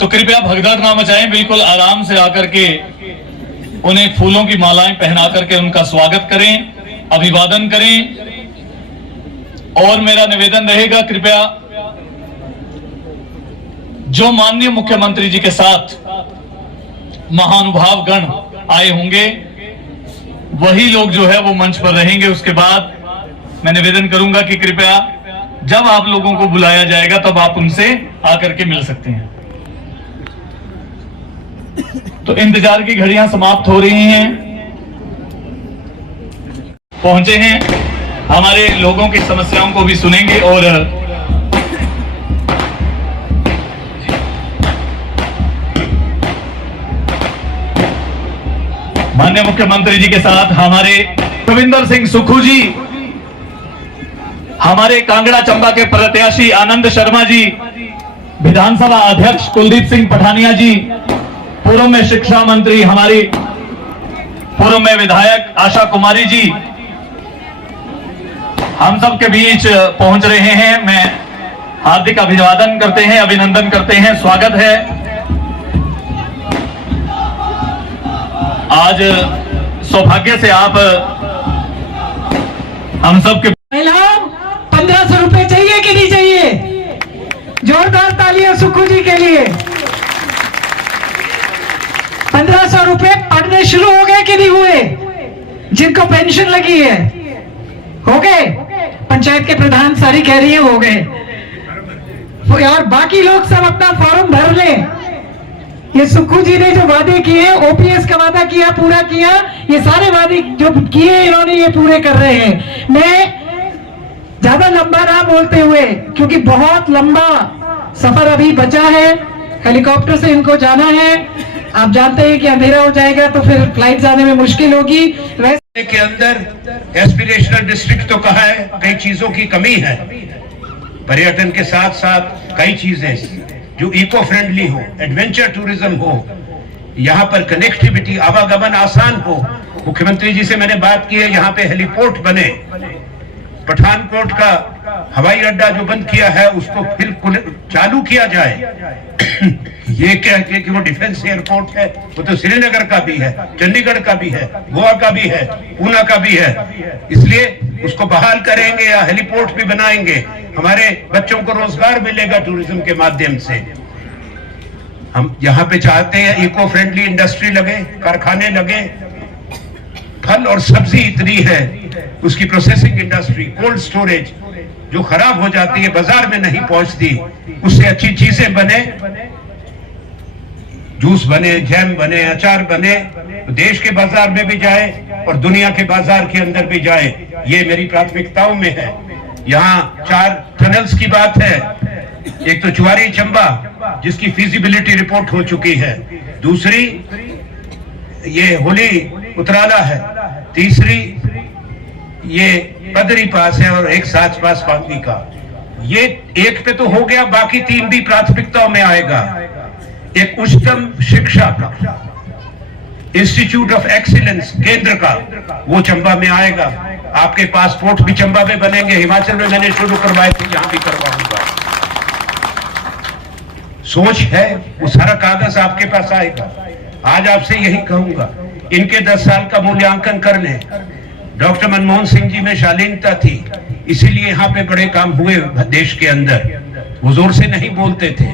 तो कृपया भगदड़ ना मचाएं, बिल्कुल आराम से आकर के उन्हें फूलों की मालाएं पहना करके उनका स्वागत करें, अभिवादन करें। और मेरा निवेदन रहेगा, कृपया जो माननीय मुख्यमंत्री जी के साथ महानुभाव गण आए होंगे वही लोग जो है वो मंच पर रहेंगे। उसके बाद मैं निवेदन करूंगा कि कृपया जब आप लोगों को बुलाया जाएगा तब आप उनसे आकर के मिल सकते हैं। तो इंतजार की घड़ियां समाप्त हो रही हैं। पहुंचे हैं, हमारे लोगों की समस्याओं को भी सुनेंगे और माननीय मुख्यमंत्री जी के साथ हमारे रविंदर सिंह सुक्खू जी, हमारे कांगड़ा चंबा के प्रत्याशी आनंद शर्मा जी, विधानसभा अध्यक्ष कुलदीप सिंह पठानिया जी, पूर्व में शिक्षा मंत्री हमारी पूर्व में विधायक आशा कुमारी जी, हम सब के बीच पहुंच रहे हैं। मैं हार्दिक अभिवादन करते हैं, अभिनंदन करते हैं, स्वागत है। आज सौभाग्य से आप हम सब के महिलाओं 1500 रुपए चाहिए कि नहीं चाहिए? जोरदार तालियां सुक्खू जी के लिए। 1500 रुपए पढ़ने शुरू हो गए कि नहीं हुए? जिनको पेंशन लगी है हो गए? पंचायत के प्रधान सारी कह रही है हो गए, और बाकी लोग सब अपना फॉर्म भर लें। ये सुक्खू जी ने जो वादे किए, ओपीएस का वादा किया, पूरा किया, ये सारे वादे जो किए इन्होंने ये पूरे कर रहे हैं। मैं ज्यादा लंबा ना बोलते हुए, क्योंकि बहुत लंबा सफर अभी बचा है, हेलीकॉप्टर से इनको जाना है। आप जानते हैं कि अंधेरा हो जाएगा तो फिर फ्लाइट जाने में मुश्किल होगी। वैसे के अंदर एस्पिरेशनल डिस्ट्रिक्ट तो कहा है, कई चीजों की कमी है। पर्यटन के साथ साथ कई चीजें जो इको फ्रेंडली हो, एडवेंचर टूरिज्म हो, यहाँ पर कनेक्टिविटी, आवागमन आसान हो। मुख्यमंत्री जी से मैंने बात की है, यहाँ पे हेलीपोर्ट बने। पठानकोट का हवाई अड्डा जो बंद किया है उसको फिर चालू किया जाए। ये कह के कि वो डिफेंस एयरपोर्ट है, वो तो श्रीनगर का भी है, चंडीगढ़ का भी है, गोवा का भी है, पूना का भी है। इसलिए उसको बहाल करेंगे या हेलीपोर्ट भी बनाएंगे। हमारे बच्चों को रोजगार मिलेगा टूरिज्म के माध्यम से। हम यहाँ पे चाहते हैं इको फ्रेंडली इंडस्ट्री लगे, कारखाने लगे। फल और सब्जी इतनी है, उसकी प्रोसेसिंग इंडस्ट्री, कोल्ड स्टोरेज जो खराब हो जाती है, बाजार में नहीं पहुंचती, उससे अच्छी चीजें बने, जूस बने, जैम बने, अचार बने, तो देश के बाजार में भी जाए और दुनिया के बाजार के अंदर भी जाए। ये मेरी प्राथमिकताओं में है। यहाँ 4 टनल्स की बात है। एक तो चुवारी चंबा जिसकी फिजिबिलिटी रिपोर्ट हो चुकी है, दूसरी ये होली उतराला है, तीसरी ये पदरी पास है और एक साच पास पांगी का। ये एक पे तो हो गया, बाकी 3 भी प्राथमिकताओं में आएगा। एक उच्चतम शिक्षा का इंस्टीट्यूट ऑफ एक्सीलेंस केंद्र का, वो चंबा में आएगा। आपके पासपोर्ट भी चंबा में बनेंगे। हिमाचल में मैंने शुरू करवाए थे, यहां भी करवाऊंगा। सोच है, वो सारा कागज आपके पास आएगा। आज आपसे यही कहूंगा, इनके 10 साल का मूल्यांकन कर लें। डॉक्टर मनमोहन सिंह जी में शालीनता थी, इसीलिए यहाँ पे बड़े काम हुए देश के अंदर। वो जोर से नहीं बोलते थे,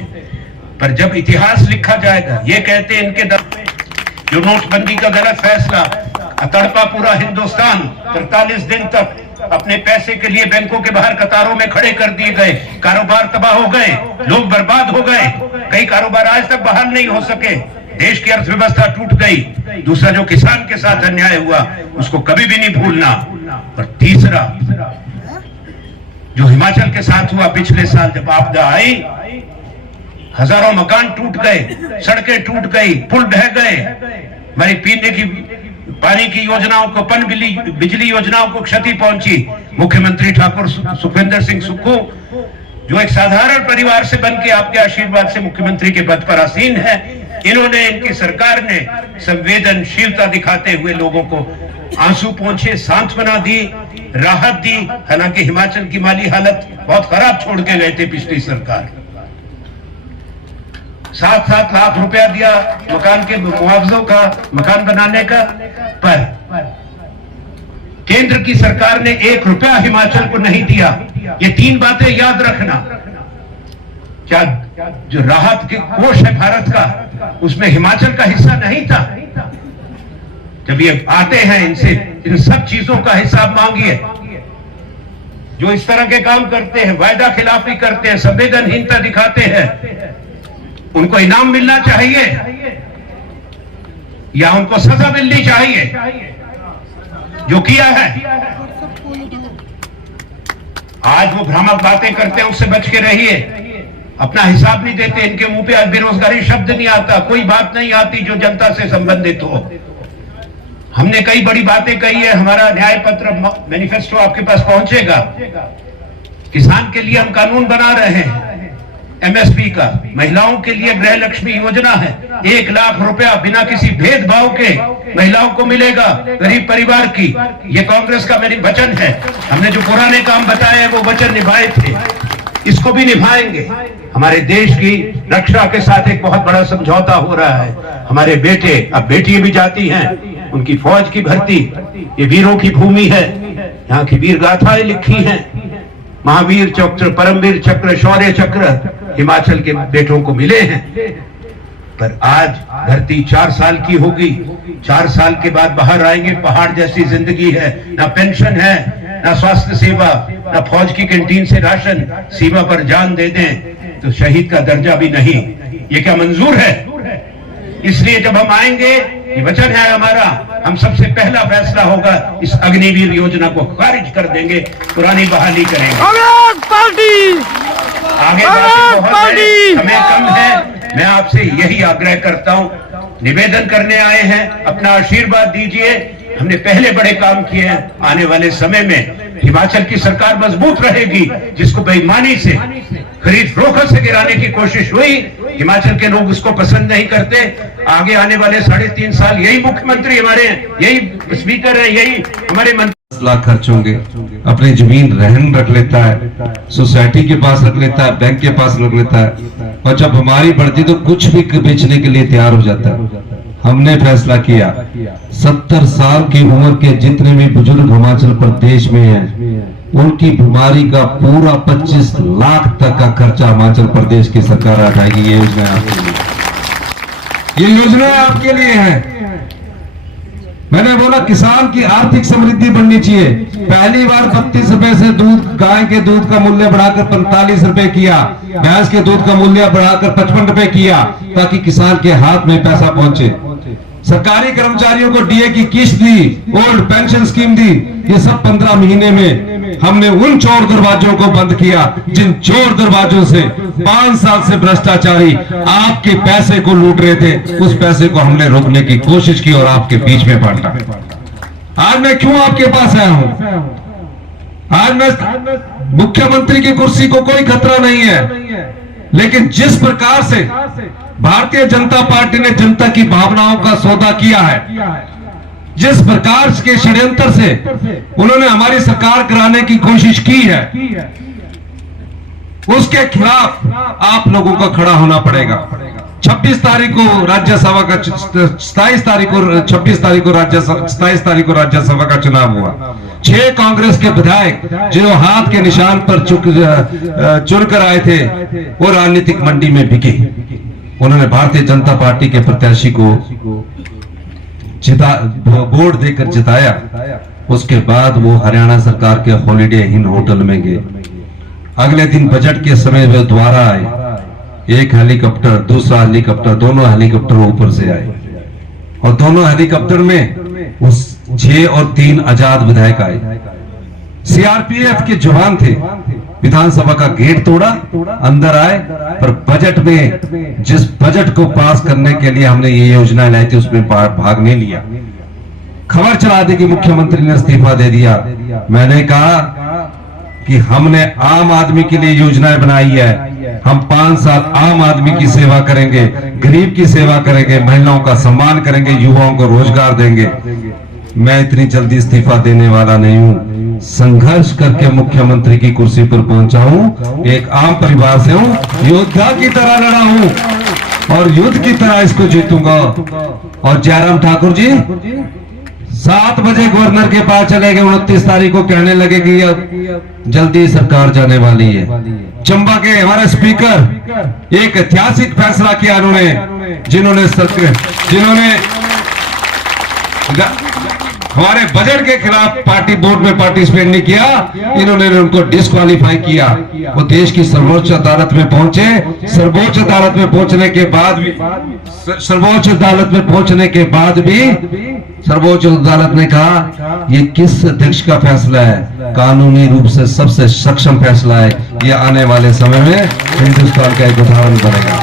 पर जब इतिहास लिखा जाएगा, ये कहते हैं इनके जो नोटबंदी का गलत फैसला, तड़पा पूरा हिंदुस्तान 43 दिन तक अपने पैसे के लिए बैंकों के बाहर कतारों में खड़े कर दिए गए, कारोबार तबाह हो गए, लोग बर्बाद हो गए, कई कारोबार आज तक बहाल नहीं हो सके, देश की अर्थव्यवस्था टूट गई। दूसरा जो किसान के साथ अन्याय हुआ उसको कभी भी नहीं भूलना। और तीसरा जो हिमाचल के साथ हुआ पिछले साल जब आपदा आई, हजारों मकान टूट गए, सड़कें टूट गई, पुल ढह गए, हमारी पीने की पानी की योजनाओं को, पन बिजली योजनाओं को क्षति पहुंची। मुख्यमंत्री ठाकुर सुखविंदर सिंह सुक्खू जो एक साधारण परिवार से बन के आपके आशीर्वाद से मुख्यमंत्री के पद पर आसीन है, इन्होंने, इनकी सरकार ने संवेदनशीलता दिखाते हुए लोगों को आंसू पोंछे, सांत्वना दी, राहत दी। हालांकि हिमाचल की माली हालत बहुत खराब छोड़ के गए थे पिछली सरकार। 7-7 लाख रुपया दिया मकान के मुआवजों का, मकान बनाने का, पर केंद्र की सरकार ने 1 रुपया हिमाचल को नहीं दिया। ये 3 बातें याद रखना। क्या जो राहत के कोष है भारत का, उसमें हिमाचल का हिस्सा नहीं था? जब ये आते हैं, इनसे इन सब चीजों का हिसाब मांगिए। जो इस तरह के काम करते हैं, वायदा खिलाफी करते हैं, संवेदनहीनता दिखाते हैं, उनको इनाम मिलना चाहिए या उनको सजा मिलनी चाहिए जो किया है? आज वो भ्रामक बातें करते हैं, उससे बच के रहिए। अपना हिसाब नहीं देते, इनके मुंह पे आज बेरोजगारी शब्द नहीं आता, कोई बात नहीं आती जो जनता से संबंधित हो। हमने कई बड़ी बातें कही है, हमारा न्याय पत्र मैनिफेस्टो आपके पास पहुंचेगा। किसान के लिए हम कानून बना रहे हैं, एमएसपी का। महिलाओं के लिए गृह लक्ष्मी योजना है, 1 लाख रुपया बिना किसी भेदभाव के महिलाओं को मिलेगा, गरीब परिवार की। ये कांग्रेस का मेरी वचन है। हमने जो पुराने काम बताए हैं वो वचन निभाए थे, इसको भी निभाएंगे। हमारे देश की रक्षा के साथ एक बहुत बड़ा समझौता हो रहा है। हमारे बेटे, अब बेटियां भी जाती हैं, उनकी फौज की भर्ती, ये वीरों की भूमि है। यहाँ की वीर गाथाएं लिखी हैं, महावीर चक्र, परमवीर चक्र, शौर्य चक्र हिमाचल के बेटों को मिले हैं। पर आज धरती 4 साल की होगी, 4 साल के बाद बाहर आएंगे, पहाड़ जैसी जिंदगी है, ना पेंशन है, ना स्वास्थ्य सेवा, ना फौज की कैंटीन से राशन, सीमा पर जान दे दें तो शहीद का दर्जा भी नहीं। ये क्या मंजूर है? इसलिए जब हम आएंगे, ये वचन है हमारा, हम सबसे पहला फैसला होगा इस अग्निवीर योजना को खारिज कर देंगे, पुरानी बहाली करेंगे। आगे बातें बहुत है, समय कम है। मैं आपसे यही आग्रह करता हूं, निवेदन करने आए हैं, अपना आशीर्वाद दीजिए। हमने पहले बड़े काम किए हैं, आने वाले समय में हिमाचल की सरकार मजबूत रहेगी। जिसको बेईमानी से, खरीद फरोख्त से गिराने की कोशिश हुई, हिमाचल के लोग उसको पसंद नहीं करते। आगे आने वाले 3.5 साल यही मुख्यमंत्री हमारे, यही स्पीकर है, यही हमारे मंत्री। 10 लाख खर्च होंगे, अपनी जमीन रहन रख लेता है, सोसाइटी के पास रख लेता है, बैंक के पास रख लेता है, और जब हमारी बढ़ती तो कुछ भी बेचने के लिए तैयार हो जाता है। हमने फैसला किया 70 साल की उम्र के जितने भी बुजुर्ग हिमाचल प्रदेश में हैं, उनकी बीमारी का पूरा 25 लाख तक का खर्चा हिमाचल प्रदेश की सरकार उठाएगी। ये योजना आपके लिए, ये योजना आपके लिए है। मैंने बोला किसान की आर्थिक समृद्धि बढ़नी चाहिए। पहली बार 32 रुपए से दूध, गाय के दूध का मूल्य बढ़ाकर 45 रुपए किया, भैंस के दूध का मूल्य बढ़ाकर 55 रुपए किया, ताकि किसान के हाथ में पैसा पहुंचे। सरकारी कर्मचारियों को डीए की किस्त दी, ओल्ड पेंशन स्कीम दी। ये सब 15 महीने में हमने उन चोर दरवाजों को बंद किया, जिन चोर दरवाजों से 5 साल से भ्रष्टाचारी आपके पैसे को लूट रहे थे। उस पैसे को हमने रोकने की कोशिश की और आपके बीच में बांटा। आज मैं क्यों आपके पास आया हूं? आज मैं मुख्यमंत्री की कुर्सी को कोई खतरा नहीं है, लेकिन जिस प्रकार से भारतीय जनता पार्टी ने जनता की भावनाओं का सौदा किया है, जिस प्रकार के षड्यंत्र से उन्होंने हमारी सरकार कराने की कोशिश की है, उसके खिलाफ आप लोगों को खड़ा होना पड़ेगा। 26 तारीख को राज्यसभा का, 27 तारीख को राज्यसभा का चुनाव हुआ। 6 कांग्रेस के विधायक जो हाथ के निशान पर चुनकर आए थे, वो राजनीतिक मंडी में बिके। उन्होंने भारतीय जनता पार्टी के प्रत्याशी को वोट देकर जिताया। उसके बाद वो हरियाणा सरकार के हॉलिडे इन होटल में गए। अगले दिन बजट के समय वे दोबारा आए, एक हेलीकॉप्टर, दूसरा हेलीकॉप्टर, दोनों हेलीकॉप्टर ऊपर से आए, और दोनों हेलीकॉप्टर में उस 6 और 3 आजाद विधायक आए। सीआरपीएफ के जवान थे, विधानसभा का गेट तोड़ा, अंदर आए, पर बजट में, जिस बजट को पास करने के लिए हमने ये योजना लाई थी, उसमें भाग नहीं लिया। खबर चला दी कि मुख्यमंत्री ने इस्तीफा दे दिया। मैंने कहा कि हमने आम आदमी के लिए योजनाएं बनाई है, हम 5 साल आम आदमी की सेवा करेंगे, गरीब की सेवा करेंगे, महिलाओं का सम्मान करेंगे, युवाओं को रोजगार देंगे। मैं इतनी जल्दी इस्तीफा देने वाला नहीं हूं। संघर्ष करके मुख्यमंत्री की कुर्सी पर पहुंचा हूं, एक आम परिवार से हूं, योद्धा की तरह लड़ा हूं। और युद्ध की तरह इसको जीतूंगा। और जयराम ठाकुर जी 7 बजे गवर्नर के पास चले गए, 29 तारीख को कहने लगे कि अब जल्दी सरकार जाने वाली है। चंबा के हमारे स्पीकर एक ऐतिहासिक फैसला किया उन्होंने, जिन्होंने हमारे बजट के खिलाफ पार्टी बोर्ड में पार्टिसिपेट नहीं किया, इन्होंने उनको डिस्क्वालीफाई किया। वो देश की सर्वोच्च अदालत में पहुंचे, सर्वोच्च अदालत में पहुंचने के बाद भी सर्वोच्च अदालत ने कहा ये किस अध्यक्ष का फैसला है, कानूनी रूप से सबसे सक्षम फैसला है, ये आने वाले समय में हिंदुस्तान का एक उदाहरण बनेगा।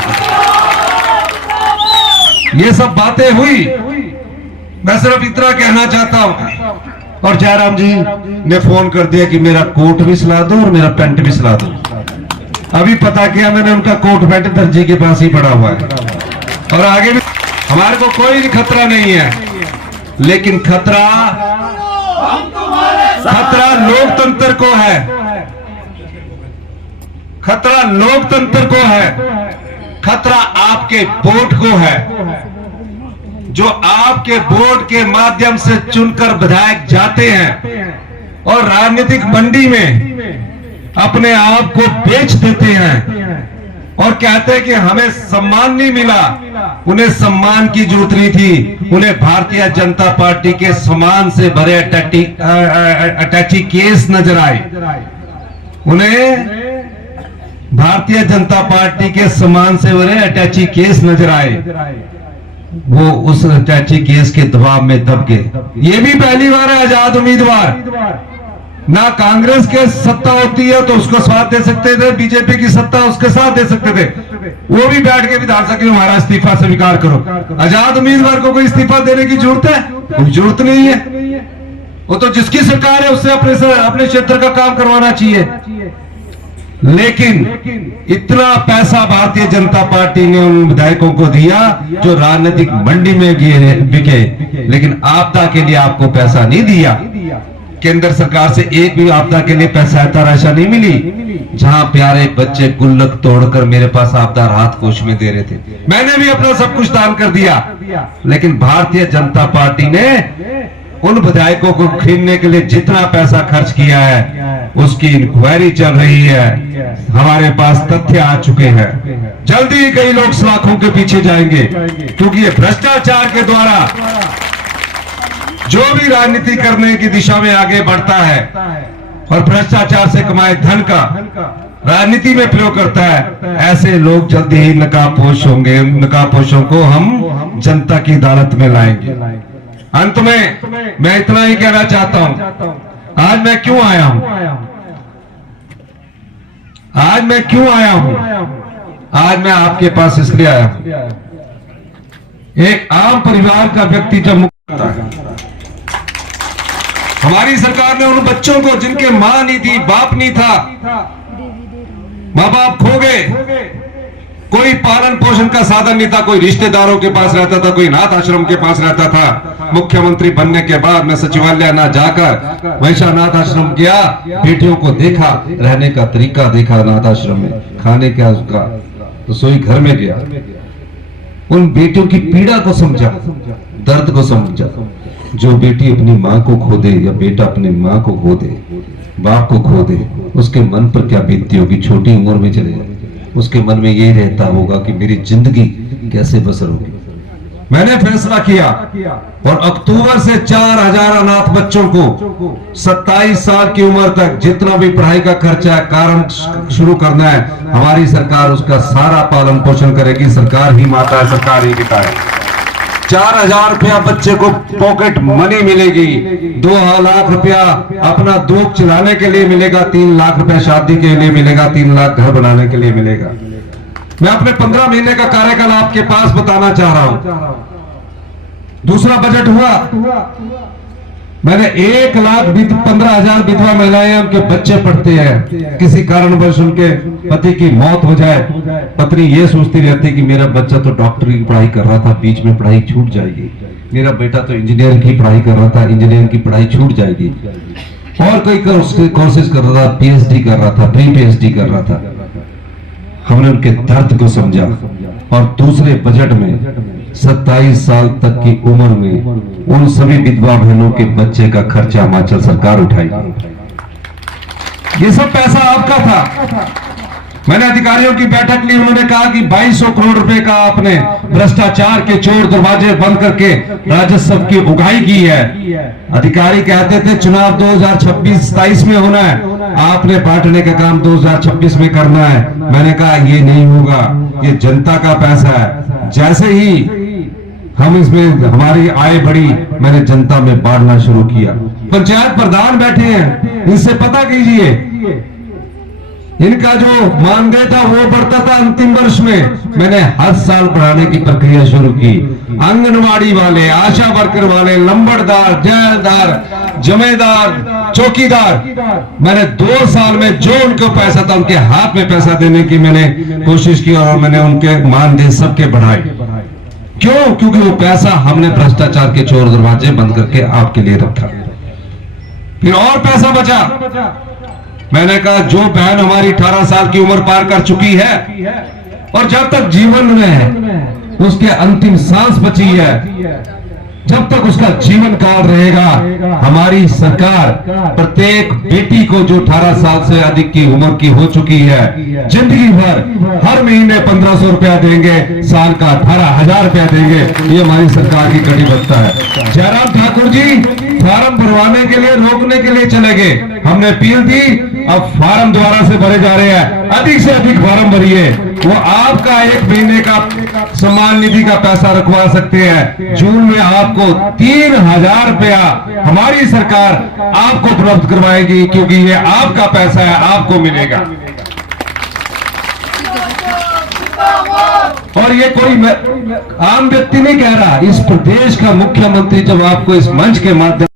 ये सब बातें हुई, मैं सिर्फ इतना कहना चाहता हूं। और जयराम जी ने फोन कर दिया कि मेरा कोट भी सिला दो और मेरा पैंट भी सिला दो। अभी पता किया मैंने, उनका कोट पैंट दर्जी के पास ही पड़ा हुआ है। और आगे भी हमारे को कोई खतरा नहीं है, लेकिन खतरा लोकतंत्र को है, खतरा लोकतंत्र को है, खतरा आपके वोट को है। जो आपके वोट के माध्यम से चुनकर विधायक जाते हैं और राजनीतिक मंडी में अपने आप को बेच देते हैं और कहते हैं कि हमें सम्मान नहीं मिला। उन्हें सम्मान की जरूरत नहीं थी, उन्हें भारतीय जनता पार्टी के सम्मान से भरे अटैची केस नजर आए। उन्हें भारतीय जनता पार्टी के सम्मान से भरे अटैची केस नजर आए। वो उस अटैची केस के दबाव में दब गए। ये भी पहली बार है आजाद उम्मीदवार, ना कांग्रेस के सत्ता होती है तो उसको साथ दे सकते थे, बीजेपी की सत्ता उसके साथ दे सकते थे, वो भी बैठ के विधानसभा में हमारा इस्तीफा स्वीकार करो। आजाद उम्मीदवार को कोई इस्तीफा देने की जरूरत है? कोई जरूरत नहीं है। वो तो जिसकी सरकार है उससे अपने क्षेत्र का काम करवाना चाहिए। लेकिन इतना पैसा भारतीय जनता पार्टी ने उन विधायकों को दिया जो राजनीतिक मंडी में बिके, लेकिन आपदा के लिए आपको पैसा नहीं दिया। केंद्र सरकार से एक भी आपदा के लिए सहायता राशि नहीं मिली। जहां प्यारे बच्चे गुल्लक तोड़कर मेरे पास आपदा राहत कोष में दे रहे थे, मैंने भी अपना सब कुछ दान कर दिया। लेकिन भारतीय जनता पार्टी ने उन विधायकों को खरीदने के लिए जितना पैसा खर्च किया है उसकी इंक्वायरी चल रही है, हमारे पास तथ्य आ चुके हैं। जल्दी ही कई लोग सलाखों के पीछे जाएंगे, क्योंकि ये भ्रष्टाचार के द्वारा जो भी राजनीति करने की दिशा में आगे बढ़ता है और भ्रष्टाचार से कमाए धन का राजनीति में प्रयोग करता है, ऐसे लोग जल्दी ही नकाबपोश होंगे। नकाबपोशों को हम जनता की अदालत में लाएंगे। अंत में मैं इतना ही कहना चाहता हूं, आज मैं क्यों आया हूं? आज मैं आपके पास इसलिए आया हूं, एक आम परिवार का व्यक्ति जब मुक्त होता है, हमारी सरकार ने उन बच्चों को जिनके मां नहीं थी, बाप नहीं था, मां बाप खो गए, कोई पालन पोषण का साधन नहीं था, कोई रिश्तेदारों के पास रहता था, कोई अनाथ आश्रम के पास रहता था। मुख्यमंत्री बनने के बाद मैं सचिवालय ना जाकर वैसा अनाथ आश्रम गया, बेटियों को देखा, रहने का तरीका देखा अनाथ आश्रम में, खाने का उसका रसोई घर में गया, उन बेटियों की पीड़ा को समझा, दर्द को समझा। जो बेटी अपनी माँ को खो दे या बेटा अपनी माँ को खो दे, बाप को खो दे, उसके मन पर क्या बीतती होगी। छोटी उम्र में चले जाए, उसके मन में ये रहता होगा कि मेरी जिंदगी कैसे बसर होगी। मैंने फैसला किया और अक्टूबर से 4000 अनाथ बच्चों को 27 साल की उम्र तक जितना भी पढ़ाई का खर्चा है, कारण शुरू करना है, हमारी सरकार उसका सारा पालन पोषण करेगी। सरकार ही माता है, सरकार ही पिता है। 4000 रुपया बच्चे को पॉकेट मनी मिलेगी, 2 लाख रुपया अपना दूध चलाने के लिए मिलेगा, 3 लाख रुपया शादी के लिए मिलेगा, 3 लाख घर बनाने के लिए मिलेगा। मैं अपने 15 महीने का कार्यकाल आपके पास बताना चाह रहा हूं। दूसरा बजट हुआ, मैंने 1,15,000 विधवा महिलाएं, उनके बच्चे पढ़ते हैं, किसी कारणवश उनके पति की मौत हो जाए, पत्नी ये सोचती रहती कि मेरा बच्चा तो डॉक्टरी की पढ़ाई कर रहा था, बीच में पढ़ाई छूट जाएगी, मेरा बेटा तो इंजीनियर की पढ़ाई कर रहा था, इंजीनियर की पढ़ाई छूट जाएगी, और कोई कोर्सेज कर रहा था, PhD कर रहा था, प्री PhD कर रहा था। हमने उनके दर्द को समझा और दूसरे बजट में 27 साल तक की उम्र में उन सभी विधवा बहनों के बच्चे का खर्चा हिमाचल सरकार उठाएगी। ये सब पैसा आपका था। मैंने अधिकारियों की बैठक ली, उन्होंने कहा कि 2200 करोड़ रुपए का आपने भ्रष्टाचार के चोर दरवाजे बंद करके राजस्व की उगाही की है। अधिकारी कहते थे चुनाव 2026-27 में होना है, आपने बांटने का काम 2026 में करना है। मैंने कहा ये नहीं होगा, ये जनता का पैसा है। जैसे ही हम इसमें हमारी आय बढ़ी, मैंने जनता में बांटना शुरू किया। पंचायत प्रधान बैठे हैं, इनसे पता कीजिए, इनका जो मानदेय था वो बढ़ता था अंतिम वर्ष में, मैंने हर साल बढ़ाने की प्रक्रिया शुरू की। आंगनवाड़ी वाले, आशा वर्कर वाले, लंबड़दार, जेलदार, जमेदार, चौकीदार, मैंने 2 साल में जो उनको पैसा था उनके हाथ में पैसा देने की मैंने कोशिश की और मैंने उनके मानदेय सबके बढ़ाए। क्यों? क्योंकि वो पैसा हमने भ्रष्टाचार के चोर दरवाजे बंद करके आपके लिए रखा। फिर और पैसा बचा, मैंने कहा जो बहन हमारी 18 साल की उम्र पार कर चुकी है और जब तक जीवन में है उसके अंतिम सांस बची है, जब तक उसका जीवन काल रहेगा, हमारी सरकार प्रत्येक बेटी को जो 18 साल से अधिक की उम्र की हो चुकी है, जिंदगी भर हर महीने 1500 रुपया देंगे, साल का 18,000 रुपया देंगे। ये हमारी सरकार की कटिबद्धता है। जयराम ठाकुर जी फार्म भरवाने के लिए, रोकने के लिए चले गए, हमने अपील दी, अब फार्म दोबारा से भरे जा रहे हैं, अधिक से अधिक फार्म भरिए। वो आपका 1 महीने का सम्मान निधि का पैसा रखवा सकते हैं। जून में आपको 3000 रुपया हमारी सरकार आपको उपलब्ध करवाएगी, क्योंकि ये आपका पैसा है, आपको मिलेगा। और ये कोई आम व्यक्ति नहीं कह रहा, इस प्रदेश का मुख्यमंत्री जब आपको इस मंच के माध्यम से,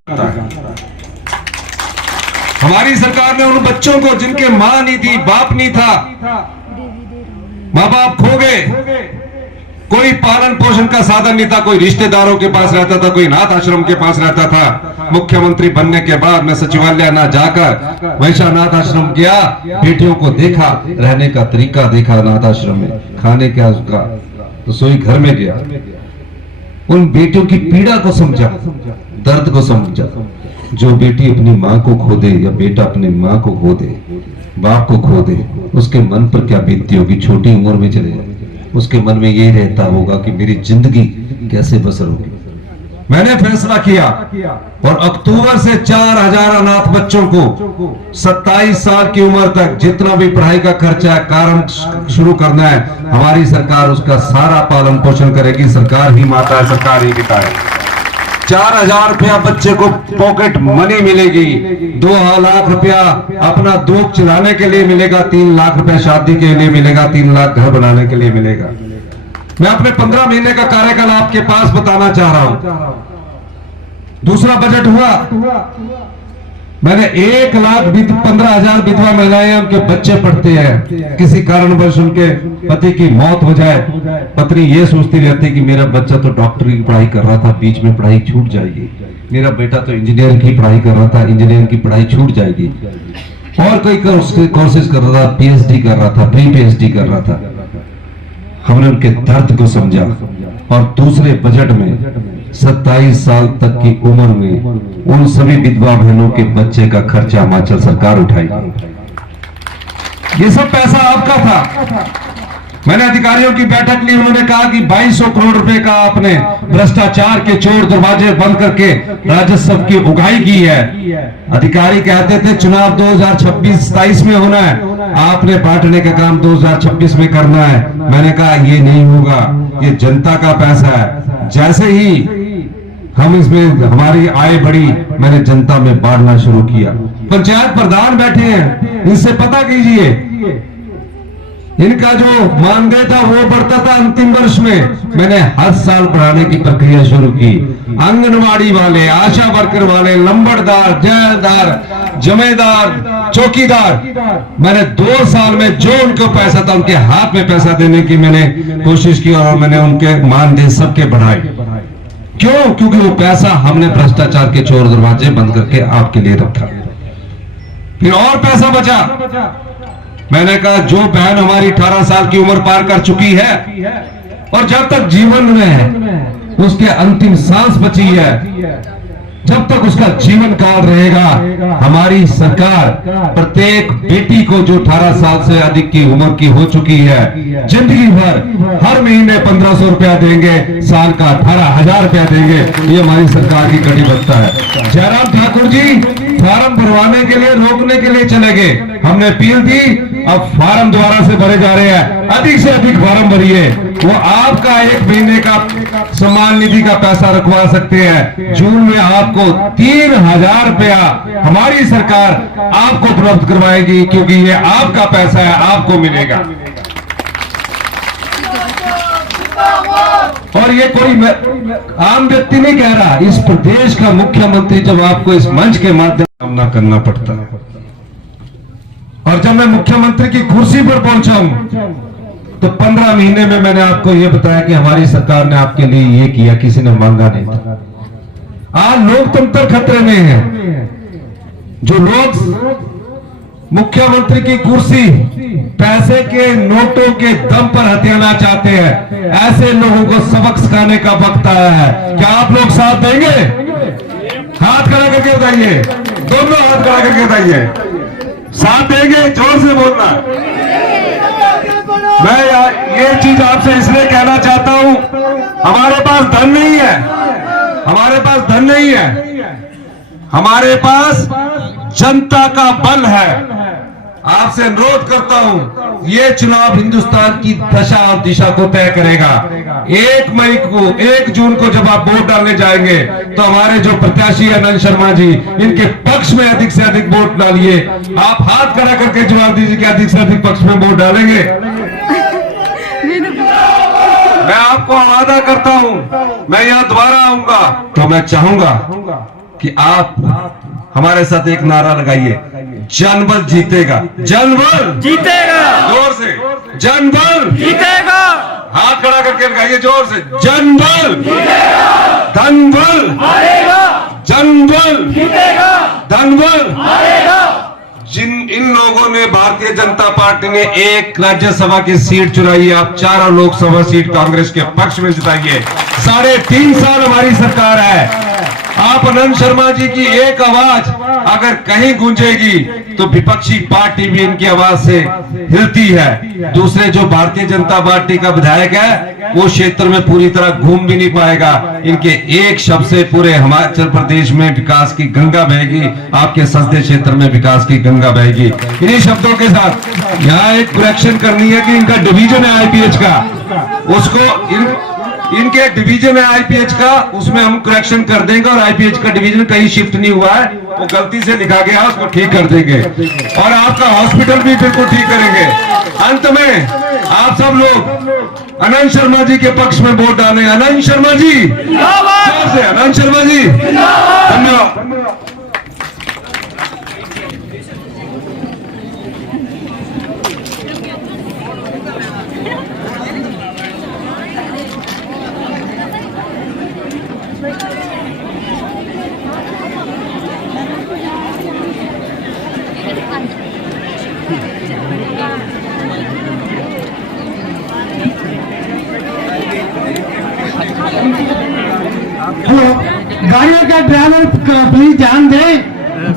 हमारी सरकार ने उन बच्चों को जिनके मां नहीं थी, बाप नहीं था, मां बाप खो गए, कोई पालन पोषण का साधन नहीं था, कोई रिश्तेदारों के पास रहता था, कोई अनाथ आश्रम के पास रहता था। मुख्यमंत्री बनने के बाद मैं सचिवालय ना जाकर वैसा अनाथ आश्रम गया, बेटियों को देखा, रहने का तरीका देखा अनाथ आश्रम में, खाने क्या उसका रसोई घर में गया, उन बेटियों की पीड़ा को समझा, दर्द को समझा। जो बेटी अपनी माँ को खो दे या बेटा अपनी माँ को खो दे, बाप को खो दे, उसके मन पर क्या बीतती होगी, छोटी उम्र में चले जाए, उसके मन में यही रहता होगा कि मेरी जिंदगी कैसे बसर होगी। मैंने फैसला किया और अक्टूबर से 4000 अनाथ बच्चों को 27 साल की उम्र तक जितना भी पढ़ाई का खर्चा है, कारण शुरू करना है, हमारी सरकार उसका सारा पालन पोषण करेगी। सरकार ही माता है, सरकार ही पिता है। 4000 रुपया बच्चे को पॉकेट मनी मिलेगी, 2 लाख रुपया अपना दुख चलाने के लिए मिलेगा, 3 लाख रुपया शादी के लिए मिलेगा, 3 लाख घर बनाने के लिए मिलेगा। मैं अपने 15 महीने का कार्यकाल आपके पास बताना चाह रहा हूं। दूसरा बजट हुआ, मैंने 1,15,000 विधवा महिलाएं, उनके बच्चे पढ़ते हैं, किसी कारणवश उनके पति की मौत हो जाए, पत्नी ये सोचती रहती कि मेरा बच्चा तो डॉक्टर की पढ़ाई कर रहा था, बीच में पढ़ाई छूट जाएगी, मेरा बेटा तो इंजीनियर की पढ़ाई कर रहा था, इंजीनियर की पढ़ाई छूट जाएगी, और कोई कोर्सेज कर रहा था, पीएचडी कर रहा था, प्री पीएचडी कर रहा था। हमने उनके दर्द को समझा और दूसरे बजट में 27 साल तक की उम्र में उन सभी विधवा बहनों के बच्चे का खर्चा हिमाचल सरकार उठाएगी। ये सब पैसा आपका था। मैंने अधिकारियों की बैठक ली, उन्होंने कहा कि 2200 करोड़ रुपए का आपने भ्रष्टाचार के चोर दरवाजे बंद करके राजस्व की उगाही की है। अधिकारी कहते थे चुनाव 2026-27 में होना है, आपने बांटने का काम 2026 में करना है। मैंने कहा ये नहीं होगा, ये जनता का पैसा है। जैसे ही हम इसमें हमारी आय बढ़ी, मैंने जनता में बांटना शुरू किया। पंचायत प्रधान बैठे हैं, इनसे पता कीजिए, इनका जो मानदेय था वो बढ़ता था अंतिम वर्ष में, मैंने हर साल बढ़ाने की प्रक्रिया शुरू की। आंगनवाड़ी वाले, आशा वर्कर वाले, लंबड़दार, जेलदार, जमेदार, चौकीदार, मैंने 2 साल में जो उनको पैसा था उनके हाथ में पैसा देने की मैंने कोशिश की और मैंने उनके मानदेय सबके बढ़ाए। क्यों? क्योंकि वो पैसा हमने भ्रष्टाचार के चोर दरवाजे बंद करके आपके लिए रखा। फिर और पैसा बचा, मैंने कहा जो बहन हमारी 18 साल की उम्र पार कर चुकी है और जब तक जीवन में है, उसके अंतिम सांस बची है, जब तक उसका जीवन काल रहेगा, हमारी सरकार प्रत्येक बेटी को जो 18 साल से अधिक की उम्र की हो चुकी है, जिंदगी भर हर महीने 1500 रुपया देंगे, साल का 18,000 रुपया देंगे। ये हमारी सरकार की कटिबद्धता है। जयराम ठाकुर जी फार्म भरवाने के लिए रोकने के लिए चले गए, हमने अपील दी, अब फार्म दोबारा से भरे जा रहे हैं, अधिक से अधिक फार्म भरिए। वो आपका 1 महीने का सम्मान निधि का पैसा रखवा सकते हैं। जून में आपको 3,000 रुपया हमारी सरकार आपको उपलब्ध करवाएगी, क्योंकि ये आपका पैसा है, आपको मिलेगा। और ये कोई आम व्यक्ति नहीं कह रहा, इस प्रदेश का मुख्यमंत्री जब आपको इस मंच के माध्यम से सामना करना पड़ता है, और जब मैं मुख्यमंत्री की कुर्सी पर पहुंचा हूं तो 15 महीने में मैंने आपको यह बताया कि हमारी सरकार ने आपके लिए ये किया, किसी ने मांगा नहीं था। आज लोकतंत्र खतरे में है। जो लोग मुख्यमंत्री की कुर्सी पैसे के नोटों के दम पर हथियाना चाहते हैं, ऐसे लोगों को सबक सिखाने का वक्त आया है। क्या आप लोग साथ देंगे? हाथ खड़ा करके बताइए, दोनों हाथ खड़ा करके बताइए, साथ देंगे? जोर से बोलना। मैं ये चीज आपसे इसलिए कहना चाहता हूं, हमारे पास धन नहीं है, हमारे पास धन नहीं है, हमारे पास जनता का बल है। आपसे अनुरोध करता हूं, ये चुनाव हिंदुस्तान की दशा और दिशा को तय करेगा। 1 मई को, 1 जून को जब आप वोट डालने जाएंगे तो हमारे जो प्रत्याशी आनंद शर्मा जी, इनके पक्ष में अधिक से अधिक वोट डालिए। आप हाथ खड़ा करके जवाब दीजिए कि अधिक से अधिक पक्ष में वोट डालेंगे। मैं आपको वादा करता हूं, मैं यहां दोबारा आऊंगा तो मैं चाहूंगा कि आप हमारे साथ एक नारा लगाइए, जनबल जीतेगा। जनबल जीतेगा, जोर से, जनबल जीतेगा। हाथ खड़ा करके लगाइए जोर से, जनबल, धनबल, जनबल, धनबल। इन लोगों ने, भारतीय जनता पार्टी ने 1 राज्यसभा की सीट चुराई, आप 4 लोकसभा सीट कांग्रेस के पक्ष में जिताइए। 3.5 साल हमारी सरकार है। आप आनंद शर्मा जी की एक आवाज अगर कहीं गूंजेगी तो विपक्षी पार्टी भी इनकी आवाज से हिलती है। दूसरे जो भारतीय जनता पार्टी का विधायक है वो क्षेत्र में पूरी तरह घूम भी नहीं पाएगा। इनके एक शब्द से पूरे हिमाचल प्रदेश में विकास की गंगा बहेगी, आपके संसदीय क्षेत्र में विकास की गंगा बहेगी। इन्हीं शब्दों के साथ यहाँ एक करेक्शन करनी है कि इनका डिवीजन है आईपीएच का, उसको इनके डिवीजन है आईपीएच का, उसमें हम करेक्शन कर देंगे। और आईपीएच का डिवीजन कहीं शिफ्ट नहीं हुआ है, वो गलती से लिखा गया, उसको ठीक कर देंगे। और आपका हॉस्पिटल भी बिल्कुल ठीक करेंगे। अंत में आप सब लोग आनंद शर्मा जी के पक्ष में वोट डालें। आनंद शर्मा जी, आनंद शर्मा जी, धन्यवाद। हेलो, गाड़ियों के ड्राइवर प्लीज ध्यान दें,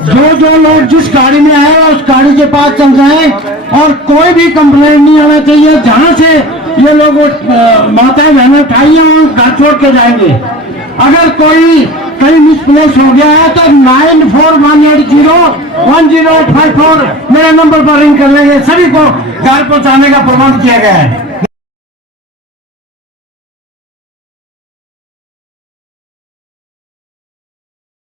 जो लोग जिस गाड़ी में आए उस गाड़ी के पास चल जाएं और कोई भी कंप्लेंट नहीं आना चाहिए। जहां से ये लोग माताएं बहनें उठाई हैं वो घर छोड़ के जाएंगे। अगर कोई कहीं मिसप्लेस हो गया है तो 9418010854 मेरे नंबर पर रिंग कर लेंगे। सभी को घर पहुंचाने का प्रबंध किया गया है।